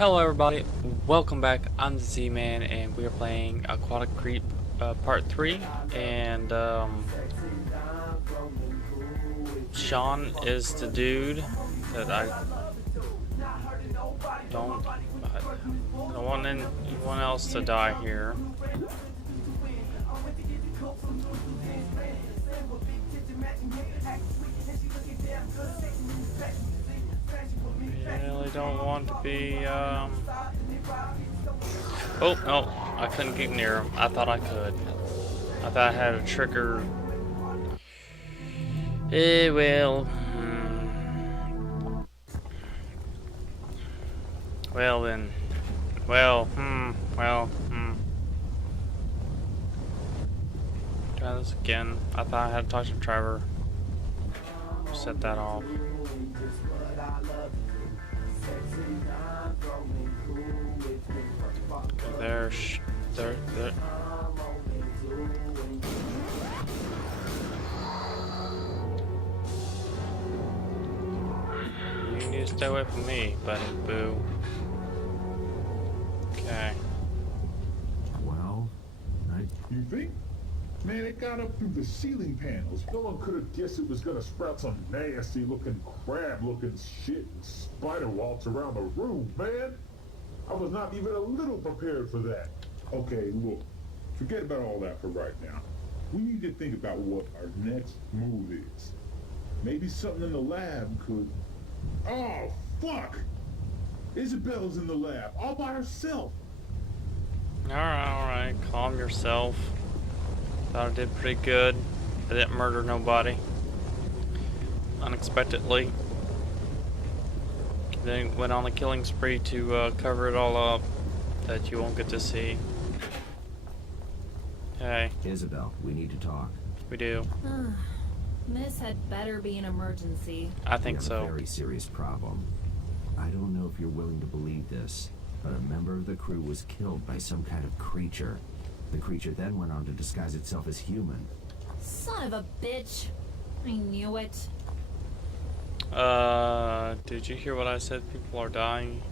Hello everybody, welcome back. I'm the Z-Man and we are playing Aquacreep Part 3 and Sean is the dude that I don't want anyone else to die here. Really don't want to be oh no, I couldn't get near him. I thought I could. I thought I had a trigger. Well, well then, try this again. I thought I had to talk to Trevor. Set that off. There. You need to stay away from me, buddy. Boo. Okay. Well, You think? Man, it got up through the ceiling panels. No one could have guessed it was gonna sprout some nasty looking crab looking shit and spider waltz around the room, man. I was not even a little prepared for that. Okay, look, forget about all that for right now. We need to think about what our next move is. Maybe something in the lab could... Oh, fuck! Isabel's in the lab, all by herself. Alright, calm yourself. Thought I did pretty good. I didn't murder nobody. Unexpectedly. Then went on a killing spree to cover it all up that you won't get to see. Hey, Isabel, we need to talk. we do. This had better be an emergency. I think We have so. a very serious problem. I don't know if you're willing to believe this, but a member of the crew was killed by some kind of creature. The creature then went on to disguise itself as human. Son of a bitch. I knew it. Did you hear what I said? People are dying.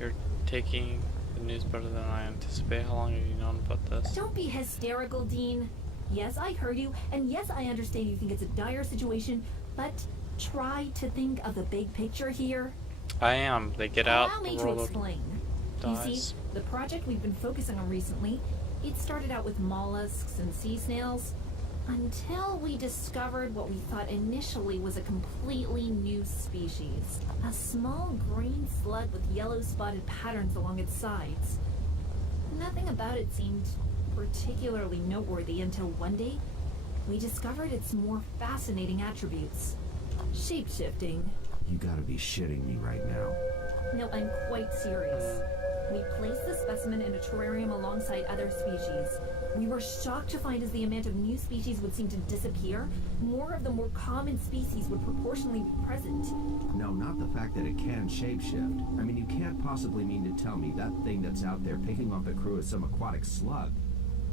You're taking the news better than I anticipate. How long have you known about this? Don't be hysterical, Dean. Yes, I heard you, and yes, I understand you think it's a dire situation, but try to think of the big picture here. I am. They get out. Allow me The to world explain. You see, dies. the project we've been focusing on recently, it started out with mollusks and sea snails, until we discovered what we thought initially was a completely new species. A small green slug with yellow spotted patterns along its sides. Nothing about it seemed particularly noteworthy until one day, we discovered its more fascinating attributes. Shape-shifting. You gotta be shitting me right now. No, I'm quite serious. We placed the specimen in a terrarium alongside other species. We were shocked to find as the amount of new species would seem to disappear, more of the more common species would proportionally be present. No, not the fact that it can shapeshift. I mean, you can't possibly mean to tell me that thing that's out there picking off the crew is some aquatic slug.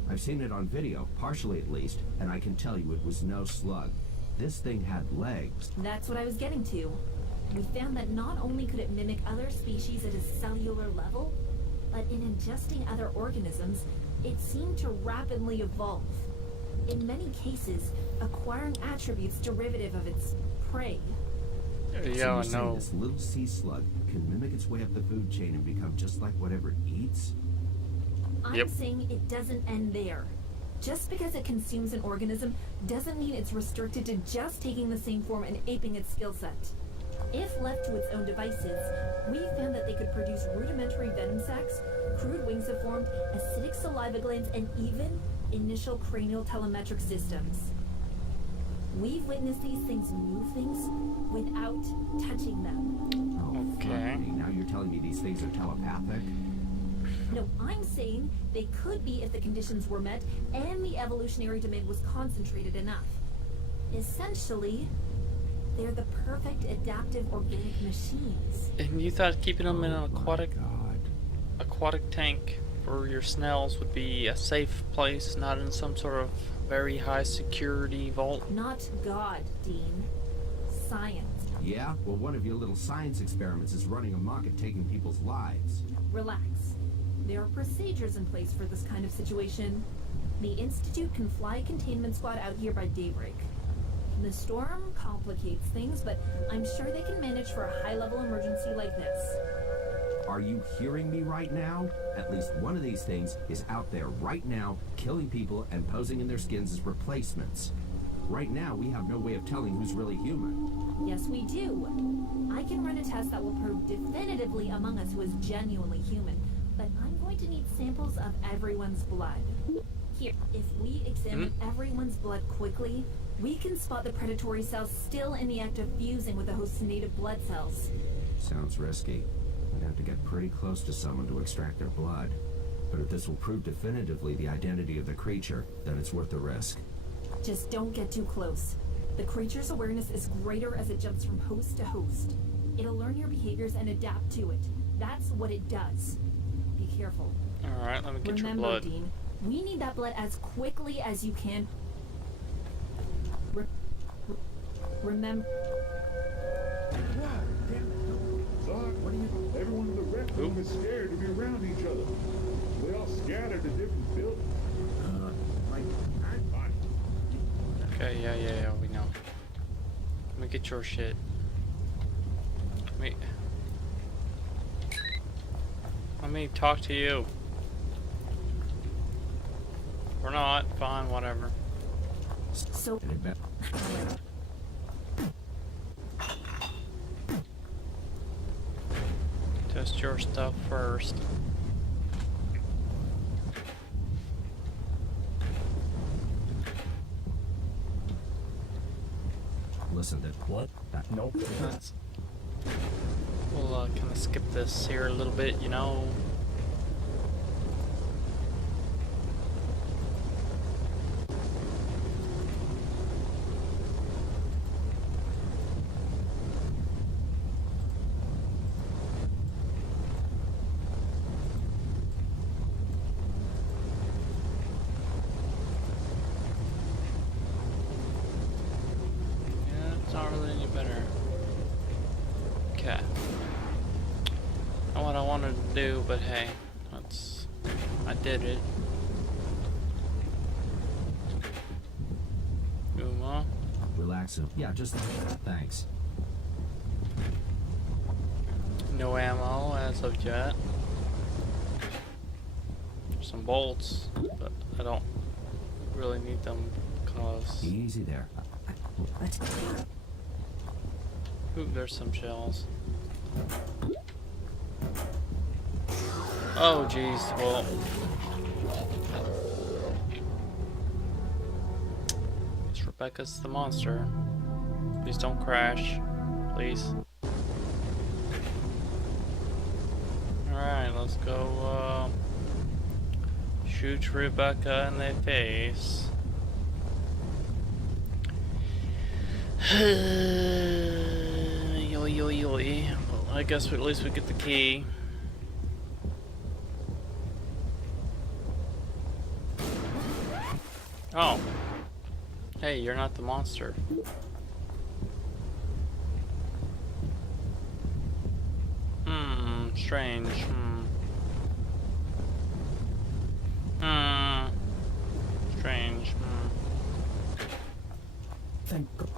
I've seen it on video, partially at least, and I can tell you it was no slug. This thing had legs. That's what I was getting to. We found that not only could it mimic other species at a cellular level, but in ingesting other organisms, it seemed to rapidly evolve. In many cases, acquiring attributes derivative of its prey. So Yeah, you're I saying know. this little sea slug can mimic its way up the food chain and become just like whatever it eats? I'm Yep. saying it doesn't end there. Just because it consumes an organism doesn't mean it's restricted to just taking the same form and aping its skill set. If left to its own devices, we found that they could produce rudimentary venom sacs, crude wings have formed, acidic saliva glands, and even initial cranial telemetric systems. We've witnessed these things move things without touching them. Oh, Okay. fuck me. Now you're telling me these things are telepathic? No, I'm saying they could be if the conditions were met and the evolutionary demand was concentrated enough. Essentially, they're the perfect adaptive organic machines. And you thought keeping them in an Oh my aquatic God. tank for your snails would be a safe place, not in some sort of very high security vault? Not God, Dean. Science. Yeah? Well, one of your little science experiments is running amok and taking people's lives. Relax. There are procedures in place for this kind of situation. The Institute can fly a containment squad out here by daybreak. The storm complicates things, but I'm sure they can manage for a high-level emergency like this. Are you hearing me right now? At least one of these things is out there right now, killing people and posing in their skins as replacements. Right now, we have no way of telling who's really human. Yes, we do. I can run a test that will prove definitively among us who is genuinely human, but I'm going to need samples of everyone's blood. Here, if we examine everyone's blood quickly, we can spot the predatory cells still in the act of fusing with the host's native blood cells. Sounds risky. I'd have to get pretty close to someone to extract their blood. But if this will prove definitively the identity of the creature, then it's worth the risk. Just don't get too close. The creature's awareness is greater as it jumps from host to host. It'll learn your behaviors and adapt to it. That's what it does. Be careful. Alright, let me get Remember, your blood. Dean, we need that blood as quickly as you can. Remember. God damn it. Doc, what are you? Everyone in the rec room is scared to be around each other. They all scattered to different buildings. Okay, yeah, we know. Let me get your shit. Let me talk to you. Or not, fine, whatever. So. Test your stuff first. Listen to what? Nope. We'll kind of skip this here a little bit, you know. It's not really any better. Okay. Not what I wanted to do, but hey, I did it. Uma. Relax. Yeah, just thanks. No ammo as of yet. Some bolts, but I don't really need them because. Easy there. What? Ooh, there's some shells. Oh, jeez. Well, guess Rebecca's the monster. Please don't crash, please. All right, let's go. Shoot Rebecca in the face. Yoy. Well, I guess at least we get the key. Oh. Hey, you're not the monster. Strange. Strange. Thank God.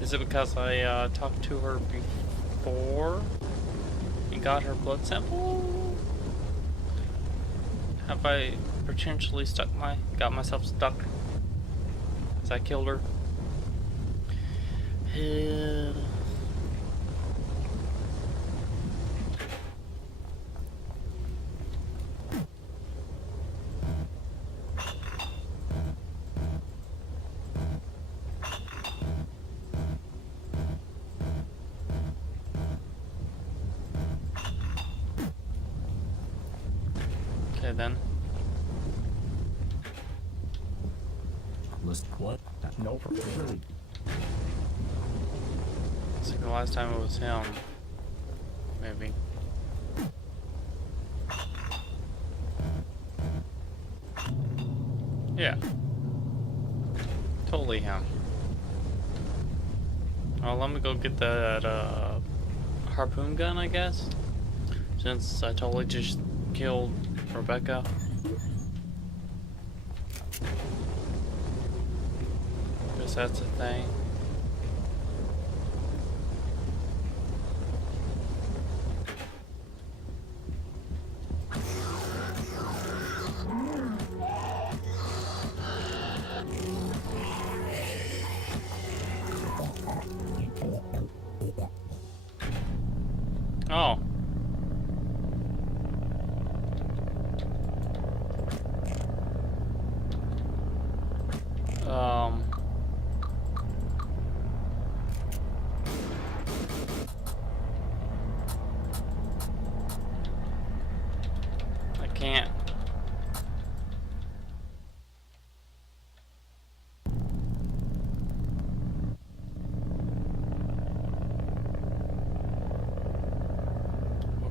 Is it because I talked to her before and got her blood sample? Have I potentially got myself stuck as I killed her? Okay then. Listen, what? No, really. I think the last time it was him. Maybe. Yeah. totally him. Oh, let me go get that harpoon gun, I guess. Since I totally just killed Rebecca. Guess that's a thing. Oh. I can't.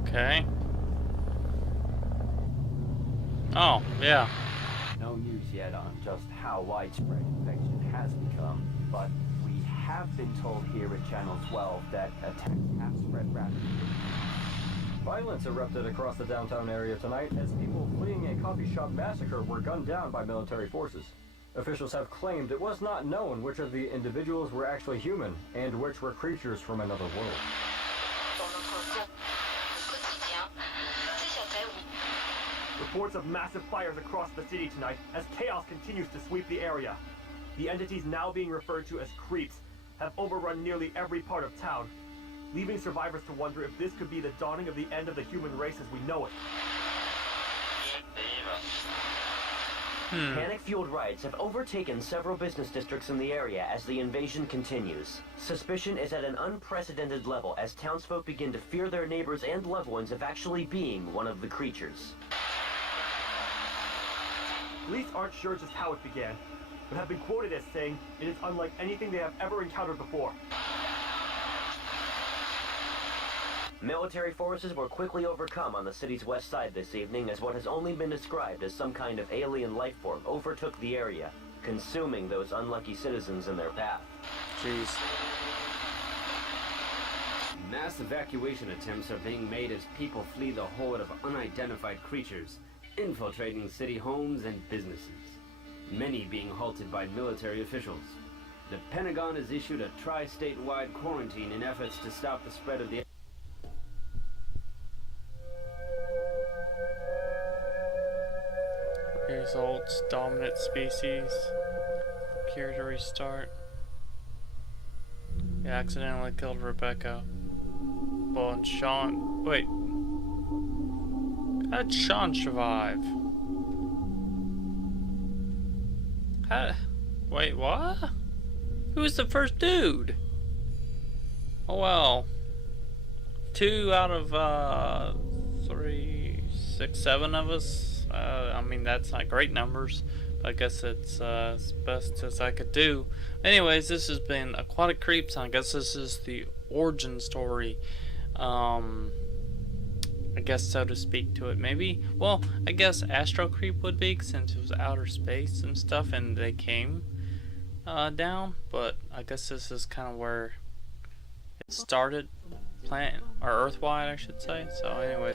Okay. Oh, yeah. No news yet on just how widespread infection has become, but we have been told here at Channel 12 that attacks have spread rapidly. Violence erupted across the downtown area tonight as people fleeing a coffee shop massacre were gunned down by military forces. Officials have claimed it was not known which of the individuals were actually human and which were creatures from another world. Reports of massive fires across the city tonight as chaos continues to sweep the area. The entities now being referred to as creeps have overrun nearly every part of town, leaving survivors to wonder if this could be the dawning of the end of the human race as we know it. Panic-fueled riots have overtaken several business districts in the area as the invasion continues. Suspicion is at an unprecedented level as townsfolk begin to fear their neighbors and loved ones of actually being one of the creatures. Police aren't sure just how it began, but have been quoted as saying it is unlike anything they have ever encountered before. Military forces were quickly overcome on the city's west side this evening as what has only been described as some kind of alien life form overtook the area, consuming those unlucky citizens in their path. Jeez. Mass evacuation attempts are being made as people flee the horde of unidentified creatures infiltrating city homes and businesses, many being halted by military officials. The Pentagon has issued a tri-state-wide quarantine in efforts to stop the spread of the Results, dominant species. Cure to restart. He accidentally killed Rebecca. Well, and Sean. Wait. How did Sean survive? Wait, what? Who was the first dude? Oh well. 2 out of 3, 6, 7 of us. I mean, that's not great numbers, but I guess it's as best as I could do. Anyways, this has been Aquatic Creeps, and I guess this is the origin story. I guess, so to speak, to it. Maybe, well, I guess Creep would be, since it was outer space and stuff, and they came down. But I guess this is kind of where it started, planet or Earthwide, I should say. So anyway,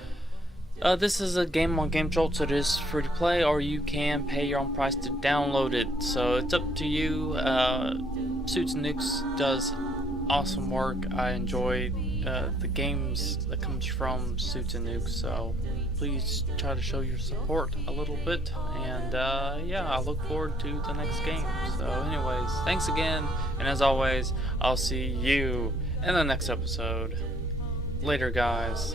this is a game on Game Jolt, so it is free to play, or you can pay your own price to download it. So it's up to you. Suits and Nukes does awesome work. I enjoy the games that comes from Suits and Nukes, so please try to show your support a little bit, and yeah, I look forward to the next game. So anyways, thanks again, and as always, I'll see you in the next episode. Later, guys.